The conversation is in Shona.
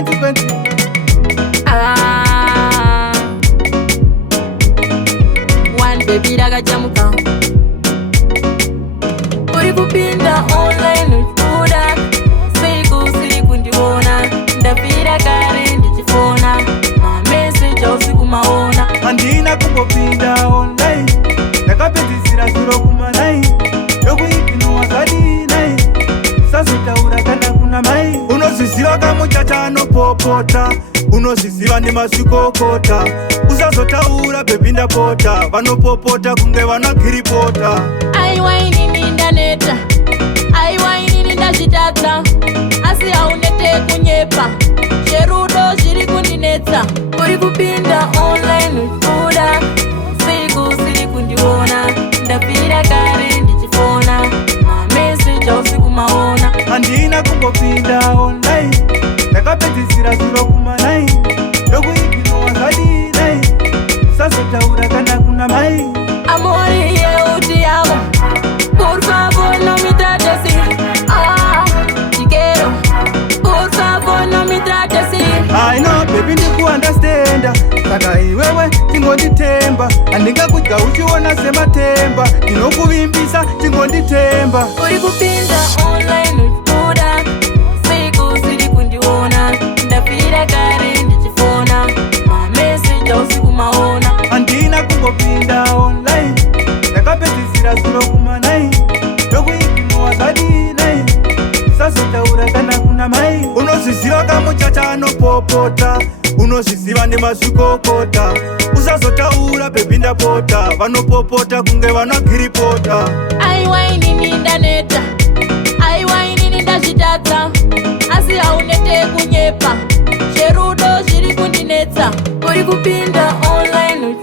kwenzi. One baby rakachamuka uri kupinda online uchibuda siku ndiona ndapira kare ndichifona mameseji ausiku maona handina kumbopinda online ndakapedzisira zuro kumanai yokuipinwa zadinai sazotaura kana kuna mai unozviziva kamuchacha anopopota unozviziva nemazvikokota usazotaura bhebi ndapota vanopopota kunge vanagiripota aiwainini ndaneta aiwainini ndazvitatsa asi haunete kunyepa zverudo zviri kundinetsa uri kupinda online uchibuda siku kundiona ndapira kare ndichifona mameseji ausiku maona handina kumbopinda online ndakapedzisira zuro kumanai yokuipinwa zadinai sazotaura kana kuna mai amori yeuti yavo por favor no me trate así te quiero por favor no me trate así I know baby ndikuandastenda saka iwewe chingonditemba handingakudya uchiona sematemba ndinokuvimbisa chingonditemba uri kupinda online uchibuda siku kundiona ndapira kare ndichifona mameseji ausiku maona handina kumbopinda online ndakapedzisira zuro kumanai yokuipinwa zadinai sazotaura kana kuna mai unozviziva kamuchacha anopopota unozviziva nemazvikokota usazotaura bhebi ndapota vanopopota kunge vanagiripota aiwainini ndaneta aiwainini ndazvitatsa asi haunete kunyepa zverudo zviri kundinetsa uri kupinda online